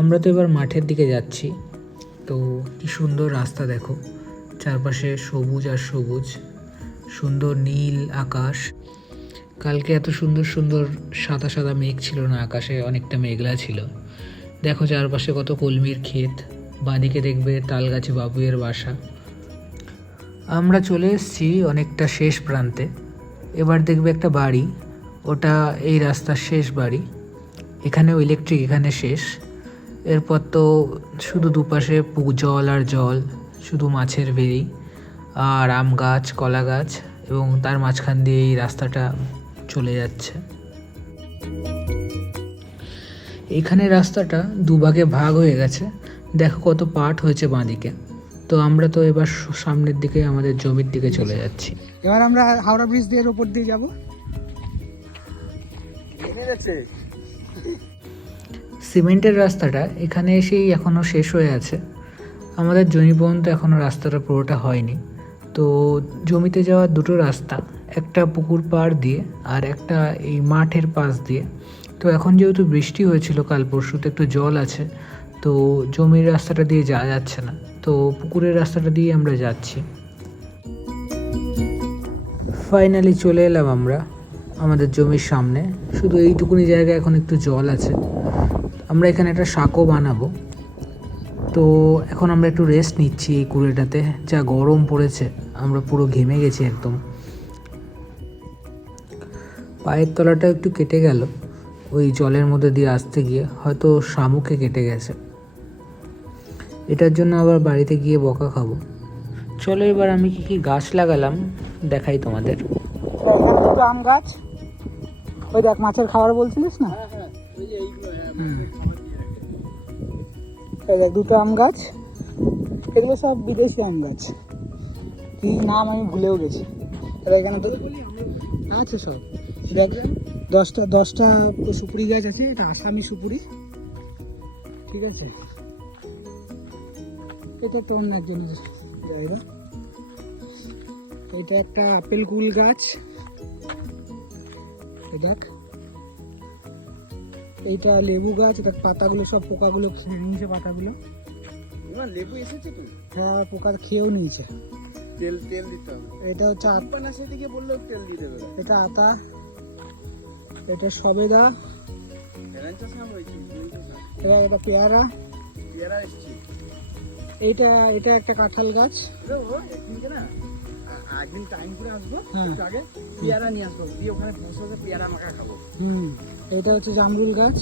আমরা তো এবার মাঠের দিকে যাচ্ছি। তো কি সুন্দর রাস্তা দেখো, চারপাশে সবুজ আর সবুজ, সুন্দর নীল আকাশ। কালকে এত সুন্দর সুন্দর সাদা সাদা মেঘ ছিল না, আকাশে অনেকটা মেঘলা ছিল। দেখো চারপাশে কত কলমির ক্ষেত, বাঁদিকে দেখবে তালগাছে বাবুইয়ের বাসা। আমরা চলে এসেছি অনেকটা শেষ প্রান্তে। এবার দেখবে একটা বাড়ি, ওটা এই রাস্তার শেষ বাড়ি। এখানেও ইলেকট্রিক, এখানে শেষ। এরপর তো শুধু দুপাশে জল আর জল, শুধু মাছের ভেড়ি আর আম গাছ, কলা গাছ, এবং তার মাঝখান দিয়ে এই রাস্তাটা চলে যাচ্ছে। এখানে রাস্তাটা দুভাগে ভাগ হয়ে গেছে, দেখো কত পার্ট হয়েছে বাঁদিকে। তো আমরা তো এবার সামনের দিকে আমাদের জমির দিকে চলে যাচ্ছি। এবার আমরা হাওড়া ব্রিজ দিয়ে ওপর দিয়ে যাব। সিমেন্টের রাস্তাটা এখানে এসেই এখনও শেষ হয়ে আছে। আমাদের জমি পর্যন্ত এখনও রাস্তাটা পুরোটা হয়নি। তো জমিতে যাওয়ার দুটো রাস্তা, একটা পুকুর পাড় দিয়ে আর একটা এই মাঠের পাশ দিয়ে। তো এখন যেহেতু বৃষ্টি হয়েছিল কাল পরশুতে, একটু জল আছে, তো জমির রাস্তাটা দিয়ে যাওয়া যাচ্ছে না, তো পুকুরের রাস্তাটা দিয়ে আমরা যাচ্ছি। ফাইনালি চলে এলাম আমরা আমাদের জমির সামনে। শুধু এইটুকুনি জায়গায় এখন একটু জল আছে। আমরা এখানে একটা শাকও বানাবো। তো এখন আমরা একটু রেস্ট নিচ্ছি এই কুড়েটাতে, যা গরম পড়েছে, আমরা পুরো ঘেমে গেছি একদম। পায়ের তলাটা একটু কেটে গেল ওই জলের মধ্যে দিয়ে আসতে গিয়ে, হয়তো শামুকে কেটে গেছে। এটার জন্য আবার বাড়িতে গিয়ে বকা খাবো। চলো এবার আমি কি কি গাছ লাগালাম দেখাই তোমাদের। দুটো আম গাছ, ওই দেখ মাছের খাবার বলছিলিস না, এই দেখ দুটো আম গাছ। এগুলো সব বিদেশি আম গাছ, কি নাম আমি ভুলেও গেছি। এখানে তো আছে সব, দেখ 10টা সুপুরি গাছ আছে। এটা আসামি সুপুরি, ঠিক আছে। এটা তো অন্য একজনের জায়গা। এটা একটা আপেল কুল গাছ, দেখ। এইটা লেবু গাছ, এটা পাতাগুলো সব পোকাগুলো খেয়ে নিয়েছে পাতাগুলো। লেবু এসেছে তো? হ্যাঁ, পোকা খেয়েও নিয়েছে। তেল দিতে হবে। এটা হচ্ছে সেদিকে বললেও তেল দিয়ে দেবে। এটা আতা, এটা সবেদা, এটা পেয়ারা, এসেছে। এটা একটা কাঁঠাল গাছ। একদিন টাইম করে আসবো, হ্যাঁ, আগে পেয়ারা নিয়ে আসবো, দিয়ে ওখানে বসে পেয়ারা মাখা খাবো। এটা হচ্ছে জামরুল গাছ।